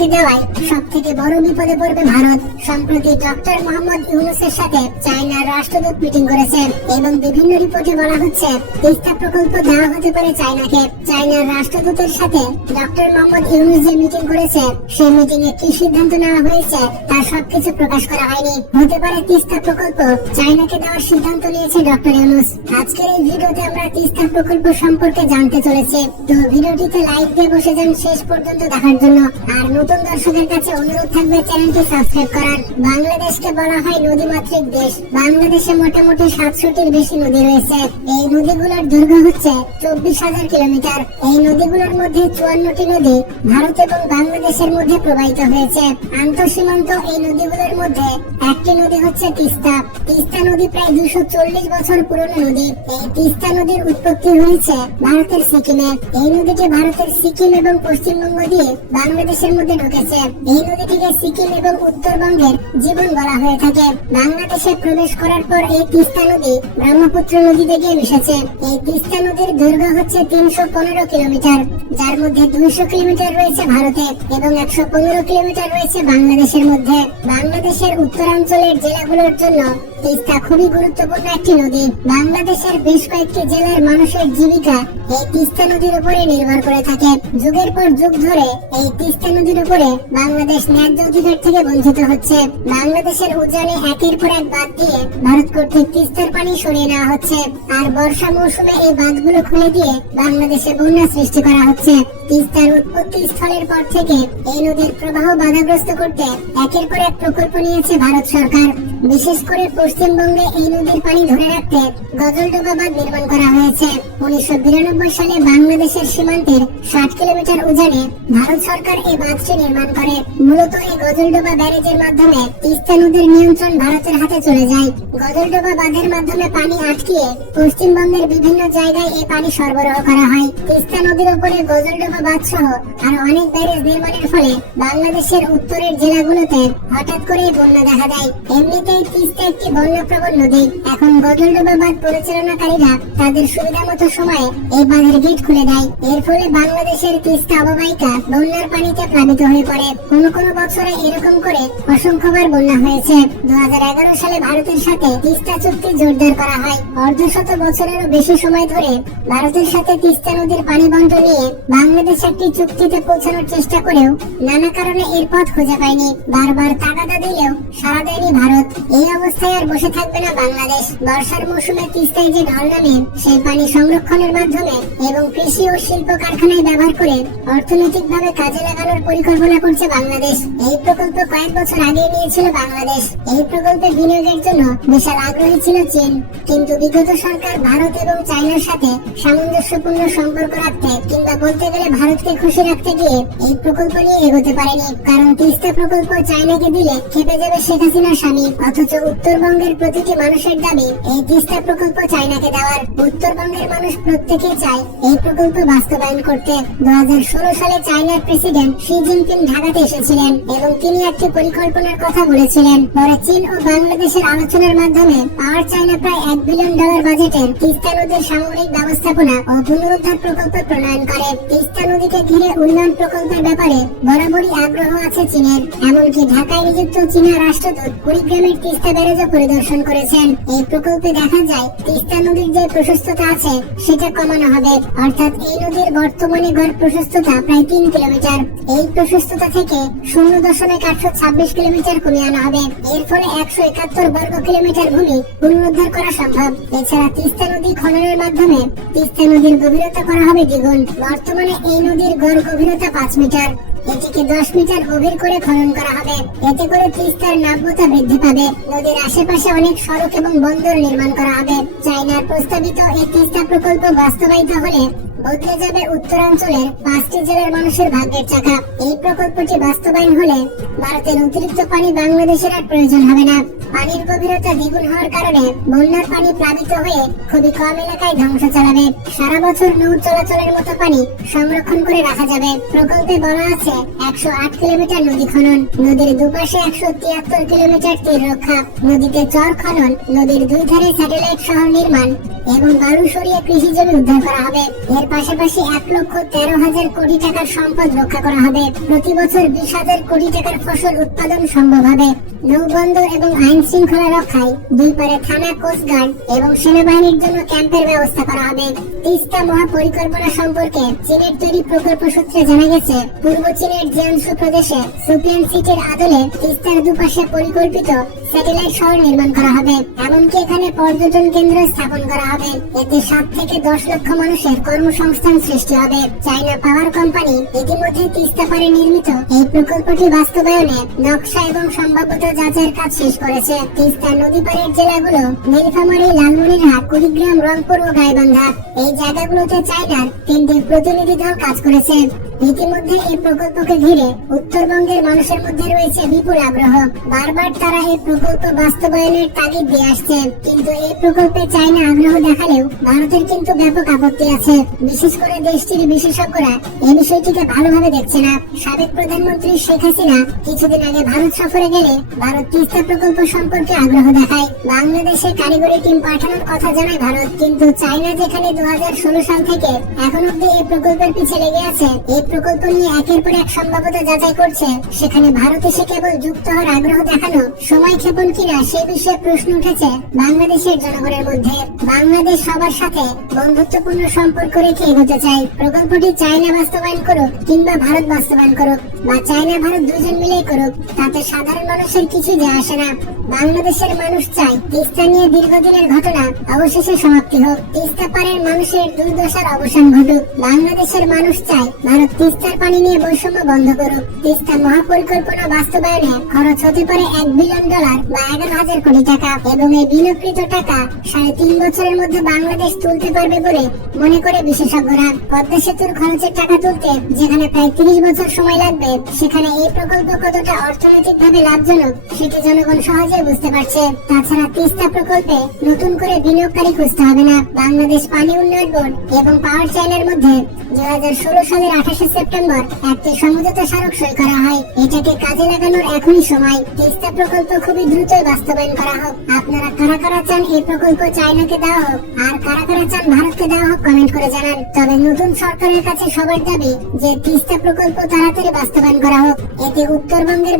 চায়নাকে দেওয়ায় সব থেকে বড় বিপদে পড়বে ভারত। সম্প্রতি ডক্টর মোহাম্মদ ইউনূসের সাথে চায়নার রাষ্ট্রদূত মিটিং করেছে এবং বিভিন্ন রিপোর্টে বলা হচ্ছে তিস্তা প্রকল্প দেওয়া হতে পারে চায়নাকে। চায়নার রাষ্ট্রদূতের সাথে ডক্টর মোহাম্মদ ইউনূস যে মিটিং করেছে সেই মিটিং এ কি সিদ্ধান্ত নেওয়া হয়েছে তার সবকিছু প্রকাশ করা হয়নি। হতে পারে তিস্তা প্রকল্প চায়নাকে দেওয়ার সিদ্ধান্ত নিয়েছে ডক্টর ইউনূস। আজকের এই ভিডিওতে আমরা তিস্তা প্রকল্প সম্পর্কে জানতে চলেছি, তো ভিডিওটিতে লাইক দিয়ে বসে যান শেষ পর্যন্ত দেখার জন্য। আর নতুন দর্শকের কাছে অনুরোধ থাকবে চ্যানেলটি সাবস্ক্রাইব করার। বাংলাদেশকে বলা হয় নদীমাতৃক দেশ। বাংলাদেশে মোটামুটি 700টির বেশি নদী রয়েছে। এই নদীগুলোর দৈর্ঘ্য হচ্ছে 24,000 কিলোমিটার। এই নদীগুলোর মধ্যে 54টি নদী ভারত এবং বাংলাদেশের মধ্যে প্রবাহিত হয়েছে। আন্তঃসীমান্ত এই নদীগুলোর মধ্যে একটি নদী হচ্ছে তিস্তা। তিস্তা নদী প্রায় 240 বছর পুরনো নদী। এই তিস্তা নদীর উৎপত্তি হয়েছে ভারতের সিকিমে। এই নদীটি ভারতের সিকিম এবং পশ্চিমবঙ্গ দিয়ে বাংলাদেশের মধ্যে ঢুকেছে। এই নদীটিকে সিকিম এবং উত্তরবঙ্গের জীবন বলা হয়ে থাকে। বাংলাদেশে প্রবেশ করার পর এই তিস্তা নদী ব্রহ্মপুত্র নদীতে গিয়ে মিশেছে। এই তিস্তা নদীর দৈর্ঘ্য হচ্ছে 315 কিলোমিটার, যার মধ্যে 200 কিলোমিটার রয়েছে ভারতে এবং 115 কিলোমিটার রয়েছে বাংলাদেশের মধ্যে। বাংলাদেশের উত্তরাঞ্চলের জেলাগুলোর জন্য তিস্তা খুবই গুরুত্বপূর্ণ একটি নদী। বাংলাদেশের বেশ কয়েকটি জেলার মানুষের জীবিকা এই তিস্তা নদীর উপরে নির্ভর করে থাকে। যুগের পর যুগ ধরে এই তিস্তা নদীর উপরে বাংলাদেশ ন্যায্য অধিকার থেকে বঞ্চিত হচ্ছে। বাংলাদেশের উজানে একের পর এক বাঁধ দিয়ে ভারত কর্তৃক তিস্তার পানি সরিয়ে নেওয়া হচ্ছে। আর বর্ষা মৌসুমে এই বাঁধগুলো খুলে দিয়ে বাংলাদেশে বন্যা সৃষ্টি করা হচ্ছে। তিস্তার উৎপত্তি স্থলের পর থেকে এই নদীর প্রবাহ বাধাগ্রস্ত করতে একের পর এক প্রকল্প নিয়েছে ভারত সরকার। বিশেষ করে পশ্চিমবঙ্গে এই নদীর পানি ধরে রাখতে গজলডোবা বাঁধ নির্মাণ করা হয়েছে। 1992 সালে বাংলাদেশের সীমান্তের 60 কিলোমিটার উজানে ভারত সরকার এই বাঁধটি নির্মাণ করে। মূলত এই গজলডোবা ব্যারেজের মাধ্যমে তিস্তা নদীর নিয়ন্ত্রণ ভারতের হাতে চলে যায়। গজলডোবা বাঁধের মাধ্যমে পানি আটকিয়ে পশ্চিমবঙ্গের বিভিন্ন জায়গায় এই পানি সরবরাহ করা হয়। তিস্তা নদীর উপরে গজলডোবা বাঁধ সহ আরো অনেক ব্যারেজ নির্মাণের ফলে বাংলাদেশের উত্তরের জেলাগুলোতে হঠাৎ করে বন্যা দেখা দেয়। এমনিতেই তিস্তা একটি বন্যাপ্রবণ নদী। এখন গজলডোবা বাঁধ পরিচালনাকারীরা তাদের সুবিধা মতো সময়ে এই বাঁধের গেট খুলে দেয়। এর ফলে বাংলাদেশের তিস্তা অববাহিকা বন্যার পানিতে প্লাবিত হয়ে পড়ে। কোন কোন বছরে এরকম করে অসংখ্যবার বন্যা হয়েছে। 2011 সালে ভারতের সাথে তিস্তা চুক্তি জোরদার করা হয়। অর্ধশত বছরেরও বেশি সময় ধরে ভারতের সাথে তিস্তা নদীর পানি বন্টন নিয়ে বাংলাদেশ একটি চুক্তিতে পৌঁছানোর চেষ্টা করেও নানা কারণে এর পথ খুঁজে পায়নি। বারবার তাগাদা দিলেও সাড়া দেয়নি ভারত। এই অবস্থায় আর বসে থাকবে না বাংলাদেশ। বর্ষার মৌসুমে তিস্তায় যে ঢল নামে সেই পানি সংরক্ষণের মাধ্যমে এবং কৃষি ও শিল্প কারখানায় ব্যবহার করে অর্থনৈতিকভাবে কাজে লাগানোর পরিকল্পনা করছে বাংলাদেশ। এই প্রকল্প কয়েক বছর আগে নিয়েছিল বাংলাদেশ। এই প্রকল্পে বিনিয়োগের জন্য বিশাল আগ্রহী ছিল চীন, কিন্তু বিগত সরকার ভারত এবং চায়নার সাথে সামঞ্জস্যপূর্ণ সম্পর্ক রাখতে কিংবা বলতে গেলে ভারতকে খুশি রাখতে গিয়ে এই প্রকল্প নিয়ে এগোতে পারেনি। কারণ তিস্তা প্রকল্প চায়নাকে দিলে খেপে যাবে শেখ হাসিনার স্বামী। অথচ উত্তরবঙ্গের প্রতিটি মানুষের দাবি এই তিস্তা প্রকল্প চায়নাকে দেওয়ার। উত্তরবঙ্গের মানুষ প্রত্যেকে চায় এই প্রকল্প বাস্তবায়ন করতে। 2016 সালে চায়নার প্রেসিডেন্ট শি জিনপিং ঢাকাতে এসেছিলেন এবং তিনি একটি পরিকল্পনার কথা বলেছিলেন। পরে চীন ও বাংলাদেশের আলোচনার মাধ্যমে পাওয়ার চায়না প্রায় $1 বিলিয়ন বাজেটের তিস্তা নদীর সামরিক ব্যবস্থাপনা ও পুনরুদ্ধার প্রকল্প প্রণয়ন করে। তিস্তা নদীকে ঘিরে উন্নয়ন প্রকল্পের ব্যাপারে বরাবরই আগ্রহ আছে চীনের। এমনকি ঢাকায় নিযুক্ত চীনা রাষ্ট্রদূত কুড়িগ্রামের তিস্তা ব্যারেজও পরিদর্শন করেছেন। এই প্রকল্পে দেখা যায় তিস্তা নদীর যে প্রশস্ততা আছে সেটা কমানো হবে, অর্থাৎ এই নদীর বর্তমানে গড় প্রশস্ততা প্রায় 3 কিলোমিটার। এই প্রশস্ততা থেকে 0.826 কিলোমিটার কমিয়ে আনা হবে। এর ফলে 171 বর্গ কিলোমিটার ভূমি পুনরুদ্ধার করা সম্ভব। এছাড়া তিস্তা নদী খননের মাধ্যমে তিস্তা নদীর গভীরতা করা হবে দ্বিগুণ। বর্তমানে এই নদীর গড় গভীরতা 5 মিটার, এটিকে 10 মিটার গভীর করে খনন করা হবে। এতে করে তিস্তার নাব্যতা বৃদ্ধি পাবে। নদীর আশেপাশে অনেক সড়ক এবং বন্দর নির্মাণ করা হবে। চায়নার প্রস্তাবিত এই তিস্তা প্রকল্প বাস্তবায়িত হলে বদলে যাবে উত্তরাঞ্চলের 5টি জেলার মানুষের ভাগ্যের চাকা। এই প্রকল্পটি বাস্তবায়ন হলে ভারতের অতিরিক্ত পানি বাংলাদেশের আর প্রয়োজন হবে না। পানির গভীরতা দ্বিগুণ হওয়ার কারণে বন্যার পানি প্লাবিত হয়ে খুবই কম এলাকায় ধ্বংস চালাবে। সারা বছর নৌ চলাচলের মতো পানি সংরক্ষণ করে রাখা যাবে। প্রকল্পে বলা আছে 108 কিলোমিটার নদী খনন, নদীর দুপাশে 173 কিলোমিটার তীর রক্ষা, নদীতে চর খনন, নদীর দুই ধারে স্যাটেলাইট শহর নির্মাণ, এবং বালু সরিয়ে কৃষি জমি উদ্ধার করা হবে। এর পাশাপাশি 1,13,000 কোটি টাকার সম্পদ রক্ষা করা হবে। প্রতি বছর 20,000 কোটি টাকার ফসল উৎপাদন সম্ভব হবে। নৌবন্দর এবং আইন শৃঙ্খলা রক্ষায় দুই পারে থানা, কোস্টগার্ড এবং সেনাবাহিনীর জন্য ক্যাম্পের ব্যবস্থা করা হবে। তিস্তা মহাপরিকল্পনা সম্পর্কে চীনের তৈরি প্রকল্প সূত্রে জানা গেছে, পূর্ব চীনের জিয়াংসু প্রদেশে সুপিয়ান সিটির আদলে তিস্তার দুপাশে পরিকল্পিত স্যাটেলাইট শহর নির্মাণ করা হবে। এমনকি এখানে পর্যটন কেন্দ্র স্থাপন করা হবে। এতে 7 থেকে 10 লক্ষ মানুষের কর্মসংস্থান সৃষ্টি হবে। চায়না পাওয়ার কোম্পানি ইতিমধ্যে তিস্তা পারে নির্মিত এই প্রকল্পটি বাস্তবায়নে নকশা এবং সম্ভাব্যতা যাচাইয়ের কাজ শেষ করেছে। তিস্তা নদী পাড়ের জেলাগুলো নীলফামারী, লালমনিরহাট, কুড়িগ্রাম, রংপুর ও গাইবান্ধা। এই জায়গাগুলোতে চায়নার 3টি প্রতিনিধি দল কাজ করেছে। ইতিমধ্যে এই প্রকল্পকে ঘিরে উত্তরবঙ্গের মানুষের মধ্যে রয়েছে বিপুল আগ্রহ। বারবার তারা এই প্রকল্প বাস্তবায়নের তাগিদ দিয়ে আসছে। কিন্তু এই প্রকল্পে চায়না আগ্রহ দেখালেও ভারতের কিন্তু ব্যাপক আপত্তি আছে। বিশেষ করে দেশটির বিশেষজ্ঞরা এই বিষয়টিকে ভালোভাবে দেখছে না। সাবেক প্রধানমন্ত্রী শেখ হাসিনা কিছুদিন আগে ভারত সফরে গেলে ভারত তিস্তা প্রকল্প সম্পর্কে আগ্রহ দেখায়। বাংলাদেশে কারিগরি টিম পাঠানোর কথা জানায় ভারত। কিন্তু চায়না যেখানে 2016 সাল থেকে এখন অব্দি এই প্রকল্পের পিছিয়ে লেগে আছে, এই প্রকল্প নিয়ে একের পর এক সম্ভাব্যতা যাচাই করছে, সেখানে ভারত এসে কেবল যুক্ত হওয়ার আগ্রহ দেখানো সময় ক্ষেপণ কিনা সে বিষয়ে প্রশ্ন উঠেছে বাংলাদেশের জনগণের মধ্যে। বাংলাদেশ সবার সাথে বন্ধুত্বপূর্ণ সম্পর্ক রেখে এগোতে চায়। প্রকল্পটি চায়না বাস্তবায়ন করুক কিংবা ভারত বাস্তবায়ন করুক বা চায়না ভারত দুজন মিলেই করুক, তাতে সাধারণ মানুষের কিছু যায় আসে না। বাংলাদেশের মানুষ চায় তিস্তা নিয়ে দীর্ঘদিনের ঘটনা অবশেষে সমাপ্তি হোক। তিস্তা পারের মানুষের দুর্দশার অবসান ঘটুক। বাংলাদেশের মানুষ চায় ভারত তিস্তার পানি নিয়ে বৈষম্য বন্ধ করুক। তিস্তা মহাপরিকল্পনা বাস্তবায়নে খরচ হতে পারে $1 বিলিয়ন বা 11,000 কোটি টাকা এবং এই বিনিয়োগকৃত টাকা 3.5 বছরের মধ্যে বাংলাদেশ তুলতে পারবে বলে মনে করে বিশেষজ্ঞরা। পদ্মা সেতুর খরচের টাকা তুলতে যেখানে প্রায় 30 বছর সময় লাগবে, সেখানে এই প্রকল্প কতটা অর্থনৈতিকভাবে লাভজনক সেটি জনগণ সহজে বুঝতে পারছে। তাছাড়া তিস্তা প্রকল্পে নতুন করে বিনিয়োগকারী খুঁজতে হবে না। বাংলাদেশ পানি উন্নয়ন বোর্ড এবং পাওয়ার চায়নার মধ্যে 2016 সালের 28 সেপ্টেম্বর একটি সমঝোতা স্মারক সই করা হয়। এটাকে কাজে লাগানোর এখনই সময়। তিস্তা প্রকল্প খুবই দ্রুতই বাস্তবায়ন করা হোক। আপনারা কারা কারা চান এই প্রকল্প চায়নাকে দেওয়া হোক আর কারা কারা চান ভারতকে দেওয়া হোক কমেন্ট করে জানান। তবে নতুন সরকারের কাছে সবার দাবি যে তিস্তা প্রকল্প তাড়াতাড়ি বাস্তবায়ন করা হোক। এতে উত্তরবঙ্গের